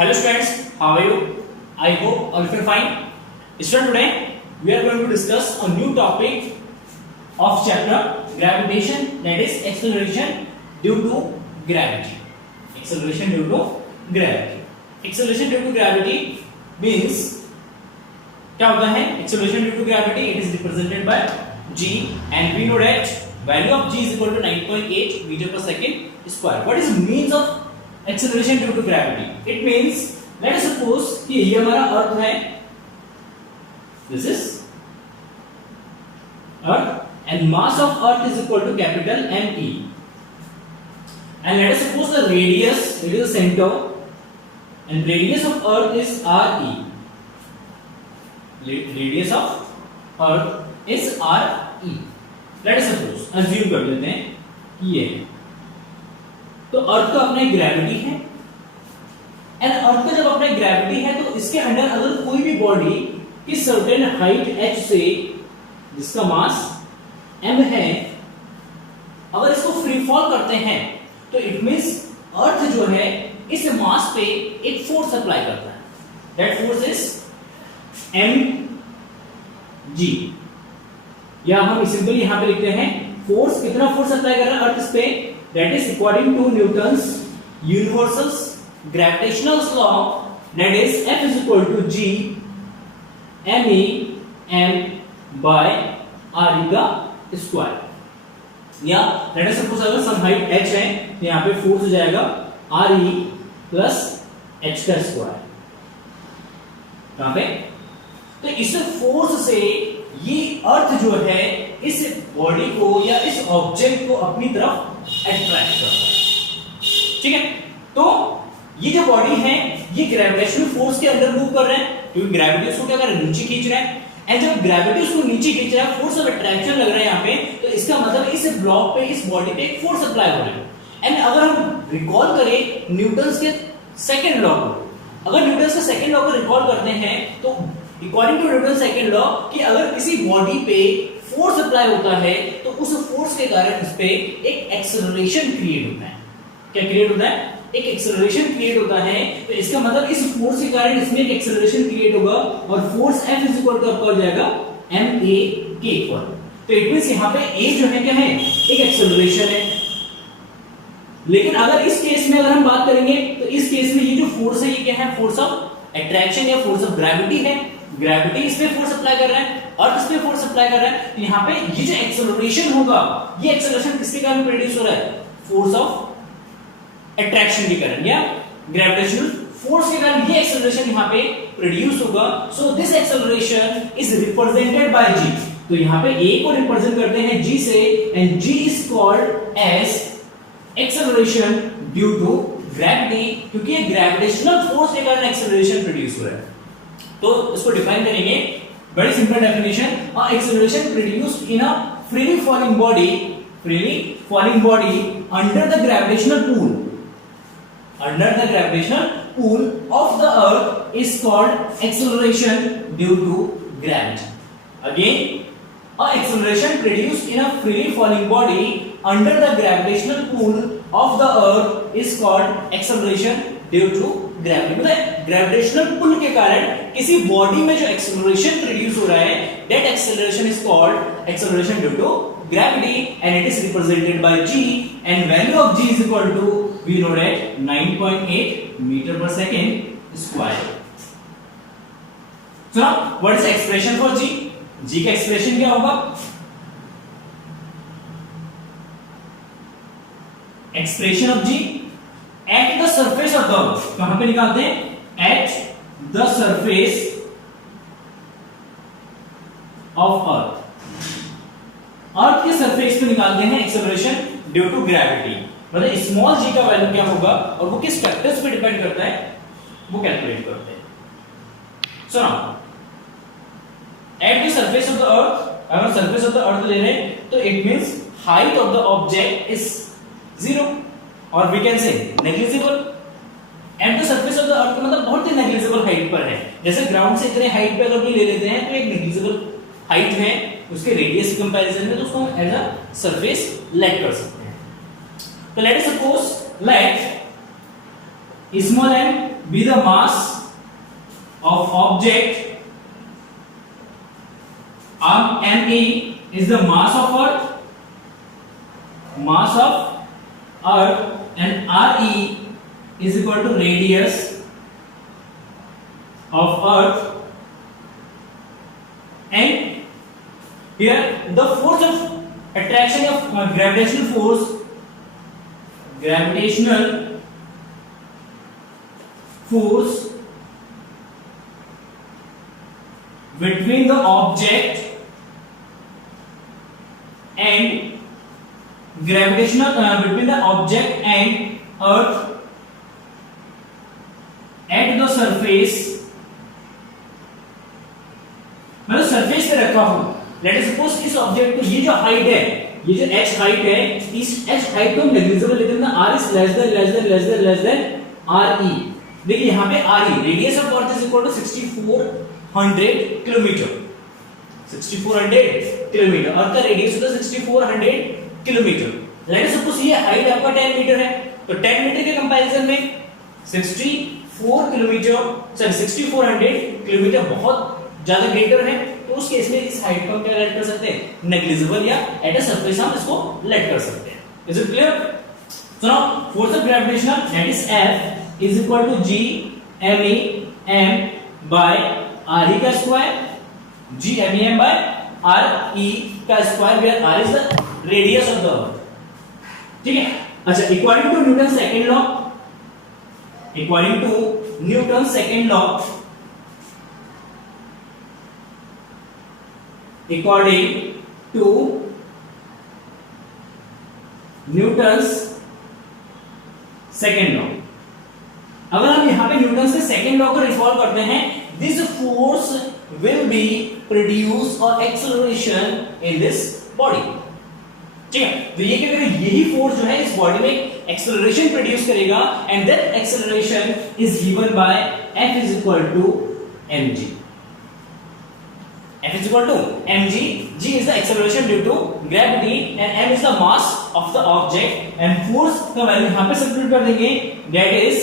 Hello students, how are you? I hope all of you are fine. Student, today we are going to discuss a new topic of chapter gravitation, that is acceleration due to gravity. Acceleration due to gravity. Acceleration due to gravity means क्या होता है? Acceleration due to gravity, it is represented by g and we know that value of g is equal to 9.8 meter per second square. What is means of acceleration due to gravity? It means let us suppose कि ये हमारा अर्थ है, this is earth and mass of earth is equal to capital M E, and let us suppose the radius, it is the center, and radius of earth is R E. Radius of earth is R E. Let us suppose, assume कर लेते हैं कि ये है, तो अर्थ का अपना gravity है एंड अर्थ का जब अपना ग्रेविटी है तो इसके अंडर अगर कोई भी बॉडी की सर्टेन हाइट h से जिसका मास m है, अगर इसको फ्री फॉल करते हैं तो इट मींस अर्थ जो है इस मास पे एक फोर्स अप्लाई करता है. दैट फोर्स इज mg, या हम सिंपली यहां पे लिखते हैं फोर्स. कितना फोर्स अप्लाई कर रहा है अर्थ इस पे? That is according to Newton's universal gravitational law, that is F is equal to G me m by r e का स्क्वायर. या let us suppose अगर सम हाइट h है तो यहाँ पे फोर्स हो जाएगा r e प्लस h का स्क्वायर. कहां पे? तो इस फोर्स से ये अर्थ जो है इस बॉडी को या इस ऑब्जेक्ट को अपनी तरफ अट्रैक्ट करता है. ठीक है, तो ये जो बॉडी है ये ग्रेविटेशनल फोर्स के अंदर मूव कर रहा है, क्योंकि ग्रेविटी उसको क्या कर रहा है? नीचे खींच रहा है. एंड जब ग्रेविटी उसको नीचे खींच रहा है, फोर्स ऑफ अट्रैक्शन लग रहा है यहाँ पे, तो इसका मतलब इस ब्लॉक पे, इस बॉडी पे एक फोर्स अप्लाई हो रहा है. एंड अगर हम रिकॉल करें न्यूटन्स के सेकंड लॉ को, अगर न्यूटन्स के सेकंड लॉ को रिकॉल करते हैं तो according to Newton second law कि अगर किसी बॉडी पे फोर्स अप्लाई होता है तो उस फोर्स के कारण इस पे एक एक्सेलरेशन क्रिएट होता है. क्या क्रिएट होता है? एक एक्सेलरेशन क्रिएट होता है. तो इसका मतलब इस फोर्स के कारण इसमें एक एक्सेलरेशन क्रिएट होगा और force F is equal to आपका हो जाएगा ma k पर. तो इट मींस यहां पे a जो है क्या है? एक एक्सेलरेशन है. लेकिन अगर इस केस में अगर हम बात करेंगे तो इस केस में ये जो फोर्स है ये क्या है? फोर्स ऑफ अट्रैक्शन या फोर्स ऑफ ग्रेविटी है. ग्रेविटी इस पे फोर्स अप्लाई कर रहा है और इस पे फोर्स अप्लाई कर रहा है. तो यहाँ पे ये जो एक्सेलरेशन होगा, ये एक्सेलरेशन किसके कारण प्रोड्यूस हो रहा है? फोर्स ऑफ अट्रैक्शन के कारण या ग्रेविटेशनल फोर्स के कारण ये एक्सेलरेशन यहाँ पे प्रोड्यूस होगा. So this acceleration is represented by g. तो यहाँ पे a को रिप्रेजेंट करते हैं g से and g is called as acceleration due to gravity, क्योंकि ये ग्रेविटेशनल फोर्स के कारण एक्सेलरेशन प्रोड्यूस हो रहा है. तो इसको डिफाइन करेंगे. Very simple definition, a acceleration produced in a freely falling body under the gravitational pull of the earth is called acceleration due to gravity. Again, a acceleration produced in a freely falling body under the gravitational pull of the earth is called acceleration due to gravity. मतलब gravitational pull के कारण किसी body में जो acceleration produce हो रहा है, that acceleration is called acceleration due to gravity and it is represented by g and value of g is equal to we know that 9.8 metre per second square. So now what is expression for g? g का expression क्या होगा? Expression of g at the surface of the earth. कहां पे निकालते हैं? at the surface of earth. अर्थ के surface पे निकालते हैं एक्सेलरेशन ड्यू टू ग्रेविटी. मतलब स्मॉल g का वैल्यू क्या होगा और वो किस फैक्टर्स पे डिपेंड करता है, वो कैलकुलेट करते हैं. So now at the surface of the earth, अगर सरफेस ऑफ द अर्थ ले रहे हैं तो it means height of the object is 0 और we can say negligible. At the surface of the earth मतलब बहुत ही नेग्लिजिबल हाइट पर है. जैसे ग्राउंड से इतने हाइट पे अगर कोई ले लेते हैं तो एक नेग्लिजिबल हाइट है उसके रेडियस के कंपैरिजन में, तो उसको हम एज अ सरफेस लेट कर सकते हैं. तो late us suppose let small m be the mass of object. ME is the mass of earth, and RE is equal to radius of earth. And here the force of attraction of gravitational force between the object and between the object and earth at the surface, मतलब surface पे रखा हो. Late us suppose इस object को, ये जो height है, ये जो h हाइट है, इस h हाइट को हम नेग्लिजिबल लेते हैं. r is less than re. देखिए यहां पे re radius of earth is equal to 6400 kilometre. 6400 kilometre, earth का रेडियस होता है 6400 किलोमीटर. लेट अस सपोज ये हाइट आपका 10 मीटर है, तो 10 मीटर के कंपैरिजन में 6400 किलोमीटर बहुत ज्यादा ग्रेटर है. तो उस केस में इस हाइट को हम क्या लेट कर सकते हैं, नेग्लिजिबल या एट अ सरफेस हम इसको लेट कर सकते हैं. Is it clear? So now force of gravitation that is F is equal to G me m by re का square, G me m by re का square, where r is the radius of the earth. ठीक है. अच्छा, according to Newton second law, according to Newton's second law, अगर हम यहां पे Newton के सेकंड लॉ को रिकॉल करते हैं, this force will be produce और एक्सेलरेशन इन दिस बॉडी. ठीक है. तो ये क्या करेगा, यही फोर्स जो है इस बॉडी में एक्सेलरेशन प्रोड्यूस करेगा, and that acceleration is given by F is equal to mg. F is equal to mg. G is the acceleration due to gravity and m is the mass of the object, and force का value यहां पे substitute कर देंगे, that is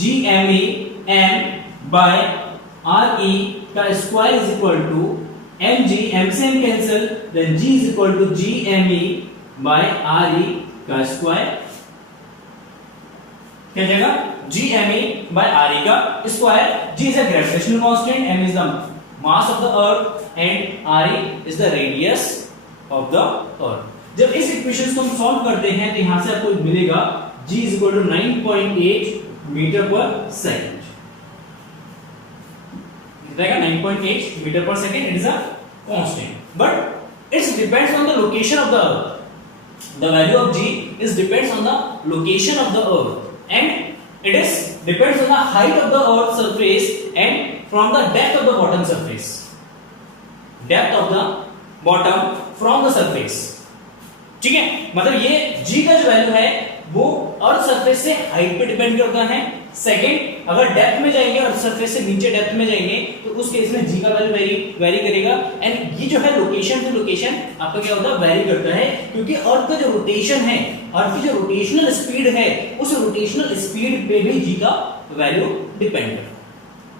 G me m by re का square is equal to mg, m से m cancel, then G is equal to G me by re का square. क्या जाएगा, G me by re का square. G is a gravitational constant, m is the mass of the earth and re is the radius of the earth. जब इस equations को हम solve करते हैं तो यहां से आपको मिलेगा G is equal to 9.8 metre per second. कितना 9.8 metre per second. It is a constant, but it's depends on the location of the earth. The value of G is depends on the location of the earth, and it is depends on the height of the earth surface and from the depth of the bottom surface. Depth of the bottom from the surface. ठीक है. मतलब ये G का जो value है वो earth surface से height पे डिपेंड करता है. सेकंड, अगर डेप्थ में जाएंगे और सरफेस से नीचे डेप्थ में जाएंगे तो उस केस में G का वैल्यू वेरी करेगा. एंड ये जो है लोकेशन टू लोकेशन आपका क्या होता है, वेरी करता है, क्योंकि अर्थ का जो रोटेशन है, अर्थ की जो रोटेशनल स्पीड है, उस रोटेशनल स्पीड पे भी G का वैल्यू डिपेंड करता है.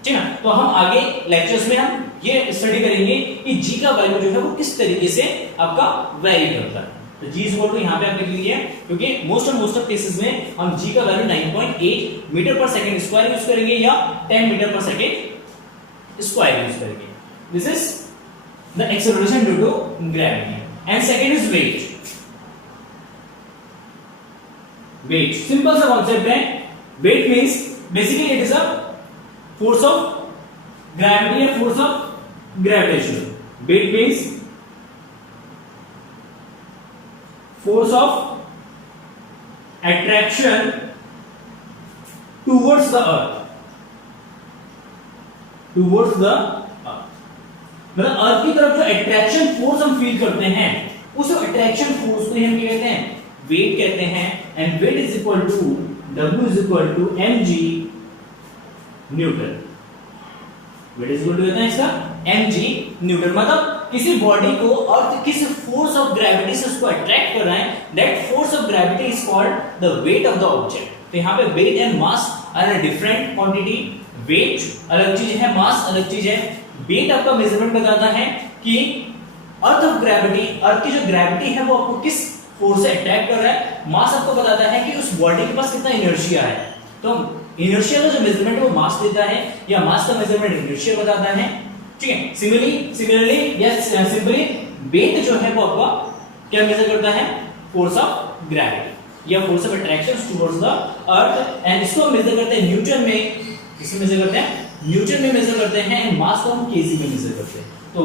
ठीक है. तो हम आगे लेक्चर्स में हम ये स्टडी करेंगे कि G का वैल्यू जो है वो किस तरीके से आपका वेरी करता है. तो G इज इक्वल टू यहां पे आप लिख लीजिए, क्योंकि मोस्ट ऑफ केसेस में हम G का value 9.8 metre per second square use करेंगे या 10 metre per second square use करेंगे. This is the acceleration due to gravity. And second is weight. Weight simple सा कांसेप्ट है. Weight means basically it is a force of gravity and force of gravitation. Weight means force of attraction towards the earth. Towards the earth. मतलब अर्थ की तरफ जो attraction force हम feel करते हैं, उस अट्रैक्शन फोर्स को हम क्या कहते हैं, वेट कहते हैं. And weight is equal to W is equal to mg newton. Weight is equal to कितना है इसका, mg न्यूटन. मतलब किसी बॉडी को और किसी फोर्स ऑफ ग्रेविटी से उसको अट्रैक्ट कर रहा है, that force of gravity is called the weight of the object. तो यहां पे weight and mass are different quantity. Weight अलग चीज है, मास अलग चीज है। वेट आपका मेजरमेंट बताता है कि अर्थ ऑफ ग्रेविटी, अर्थ की जो ग्रेविटी है वो आपको किस फोर्स से अट्रैक्ट कर रहा है। मास आपको बताता है कि उस बॉडी के पास कितना इनर्शिया है। तो इनर्शिया का जो मेजरमेंट है वो मास देता है, या मास का मेजरमेंट इनर्शिया बताता है। ठीक है, सिमिलरली या सिंपली वेट जो है वो आपका क्या मेजर करता है, फोर्स ऑफ ग्रेविटी या force of attraction towards the earth. And इसको हम मेजर करते हैं न्यूटन में, किसमें मेजर करते हैं, न्यूटन में मेजर करते हैं। एंड मास को हम केजी में मेजर करते हैं। तो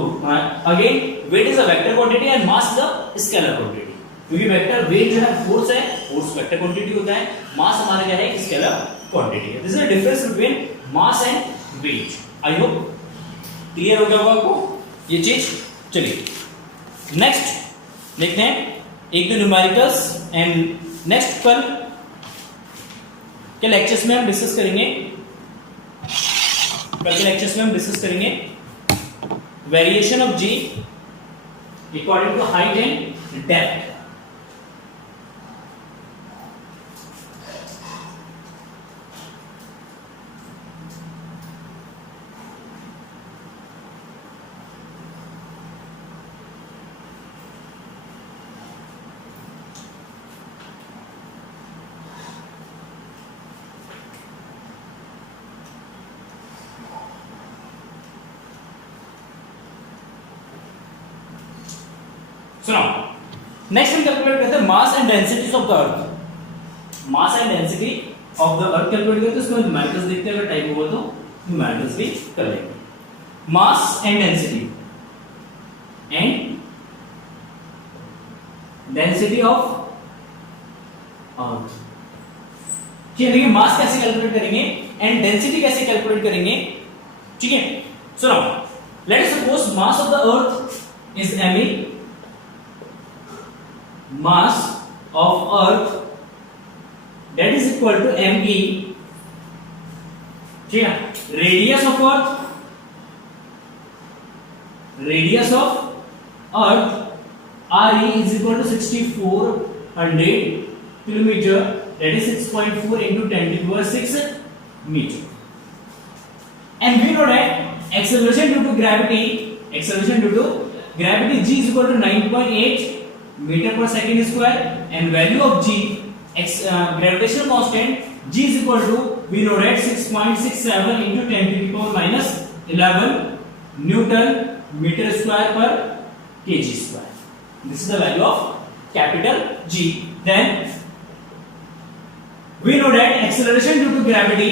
again weight is a vector quantity and mass is a scalar quantity. क्योंकि वेक्टर वेट जो है फोर्स है, फोर्स वेक्टर क्वांटिटी होता है, मास हमारा क्या है, स्केलर क्वांटिटी है। This is the difference between mass and weight. I hope clear हो गया होगा आपको ये चीज। चलिए नेक्स्ट देखते हैं एक दो न्यूमेरिकल्स। एंड नेक्स्ट कल के लेक्चर्स में हम डिस्कस करेंगे, कल के लेक्चर्स में हम डिस्कस करेंगे variation of G according to height and depth. सुनो, नेक्स्ट हम कैलकुलेट करते हैं mass and densities of the earth. Mass and density of the earth calculate करते हैं, उसमें न्यूमेरिकल्स देखते हैं, अगर टाइप होगा तो न्यूमेरिकल्स भी कर लेंगे। मास एंड डेंसिटी ऑफ अर्थ। ठीक है, देखिए मास कैसे कैलकुलेट करेंगे एंड डेंसिटी कैसे कैलकुलेट करेंगे। ठीक है, सुनो, late us suppose mass of the earth is me, mass of earth that is equal to me। ठीक है, radius of earth re is equal to 6400 kilometer, that is 6.4 into 10 to the power 6 meter। And we know that acceleration due to gravity g is equal to 9.8 meter per second square, and value of g gravitational constant g is equal to, we know that 6.67 into 10 to the power minus 11 newton meter square per kg square. This is the value of capital G. Then we know that acceleration due to gravity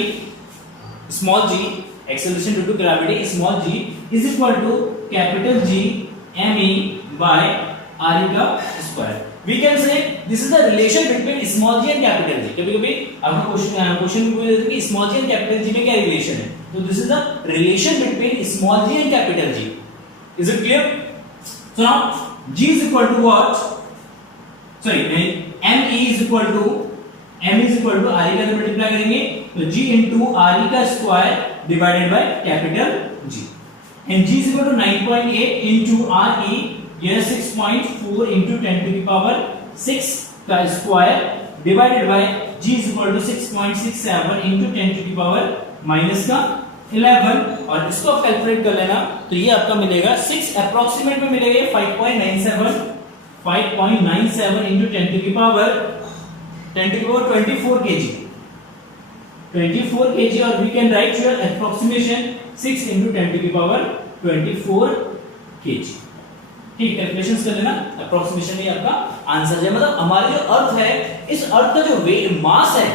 small g is equal to capital G me by r का square. We can say this is the relation between small g and capital G। कभी-कभी आपको question में पूछ देते हैं कि small g and capital G में क्या रिलेशन है, तो this is the relation between small g and capital G। Is it clear? So now g is equal to what? Sorry, me is equal to r का multiply करेंगे तो g into r का square divided by capital G, and g is equal to 9.8 into re, यह 6.4 into 10 to the power 6 का square divided by g is equal to 6.67 into 10 to the power minus का 11, और इसको आप calculate कर लेना तो ये आपका मिलेगा 6 अप्रोक्सीमेट में मिलेगा 5.97 into 10 to the power 24 kg, और we can write your approximation 6 into 10 to the power 24 kg। ठीक, कैलकुलेशंस कर लेना, अप्रोक्सीमेशन ही आपका आंसर है। मतलब हमारे जो अर्थ है, इस अर्थ का जो मास है,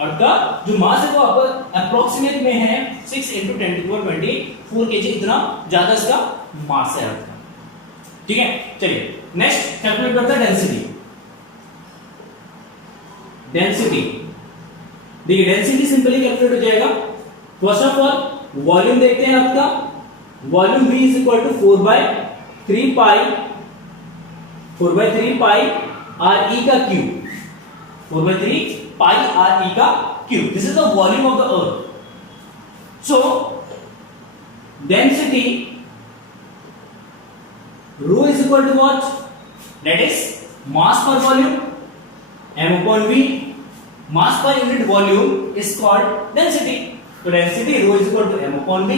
अर्थ का जो मास है वो आपका अप्रोक्सीमेट में है 6 into 10 to the power 24 kg, इतना ज्यादा इसका मास है अर्थ का। ठीक है, चलिए नेक्स्ट कैलकुलेट करते हैं डेंसिटी। देखिए डेंसिटी सिंपली कैलकुलेट हो जाएगा। फर्स्ट ऑफ ऑल वॉल्यूम देखते हैं आपका, volume V is equal to 4/3 pi re का क्यूब, 4/3 pi re का cube. This is the volume of the earth. So density rho is equal to what? That is mass per volume, m upon v, mass per unit volume is called density. So density rho is equal to m upon v,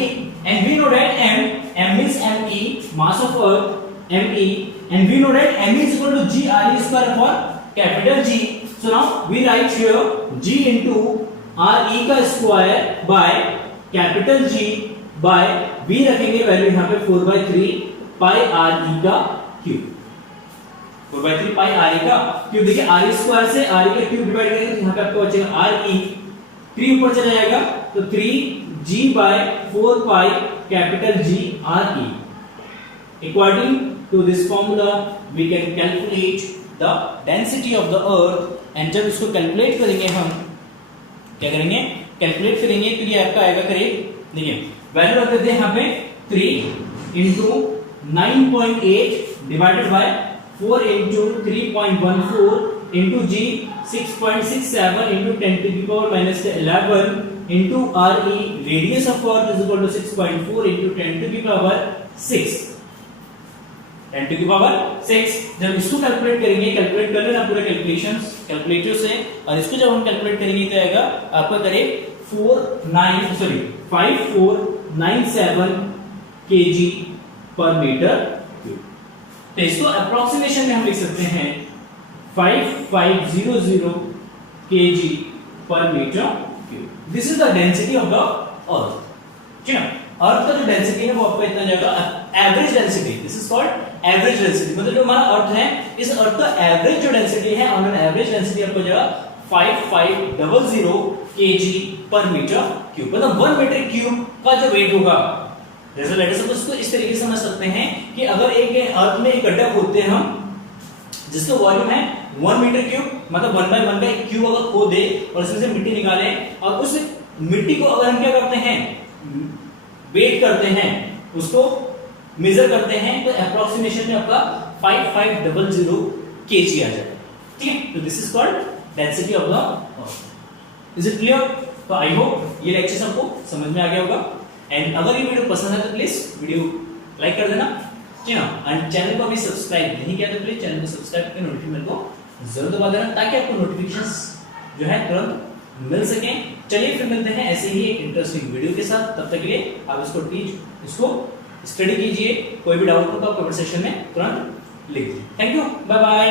and we know that m is me, mass of earth me, and we know that m is equal to g re square upon capital G. So now we write here g into re का square by capital G by v रखेंगे value यहाँ पे 4/3 पाई re का cube, 4/3 पाई re का cube. देखिए re square से re का cube divide करेंगे तो यहाँ पे आपको बचेगा re, 3 ऊपर चला जाएगा तो 3g by 4 pi capital G re. According to this formula we can calculate the density of the earth, and जब इसको कैलकुलेट करेंगे हम क्या करेंगे, कैलकुलेट करेंगे तो ये आपका आएगा करीब, देखिए वैल्यू रख देते हैं यहाँ पे 3 into 9.8 divided by 4 into 3.14 into G 6.67 into 10 to the power minus 11 into RE, radius of earth is equal to 6.4 into 10 to the power 6, 10 to the power 6। जब इसको कैलकुलेट करेंगे, कैलकुलेट कर लेना पूरा कैलकुलेशंस कैलकुलेटर से, और इसको जब हम कैलकुलेट करेंगे तो आएगा आपका करीब 5497 kg पर मीटर क्यूब। तो इसको अप्रोक्सीमेशन में हम लिख सकते हैं 5500 kg per metre cube. This is the density of the earth, ठीक है। अर्थ का जो डेंसिटी है वो आपको इतना जाएगा, average density, this is called average density, मतलब जो हमारा अर्थ है इस अर्थ का एवरेज जो डेंसिटी है, ऑन एन एवरेज डेंसिटी आपको जाएगा 5500 kg पर मीटर क्यूब, मतलब 1 मीटर क्यूब का जो वेट होगा, जैसे लेट अस सपोज इसको इस तरीके से समझ सकते हैं कि अगर एक अर्थ में एक गड्ढा खोदते हैं हम जिसका वॉल्यूम है 1 मीटर क्यूब, मतलब 1/1 का एक क्यूब अगर खोदे और इसमें से मिट्टी निकाले और उस मिट्टी को अगर हम क्या करते हैं, वेट करते हैं, उसको मेजर करते हैं, तो अप्रोक्सीमेशन में आपका 5500 kg आ जाएगा, ठीक है। तो this is called density of the earth. Is it clear? तो आई होप ये लेक्चर आपको समझ में आ गया होगा, एंड अगर ये वीडियो पसंद है तो प्लीज वीडियो लाइक कर देना, ठीक है ना। एंड चैनल को अभी सब्सक्राइब नहीं किया तो प्लीज चैनल को सब्सक्राइब करके नोटिफिकेशन को जरूर दबा देना ताकि आपको नोटिफिकेशंस जो है तुरंत मिल सके। चलिए फिर मिलते हैं ऐसे ही एक इंटरेस्टिंग वीडियो के साथ, तब तक के लिए आप इसको स्टडी कीजिए, कोई भी डाउट हो तो आप कमेंट सेक्शन में तुरंत लिख दीजिए। Thank you, bye bye.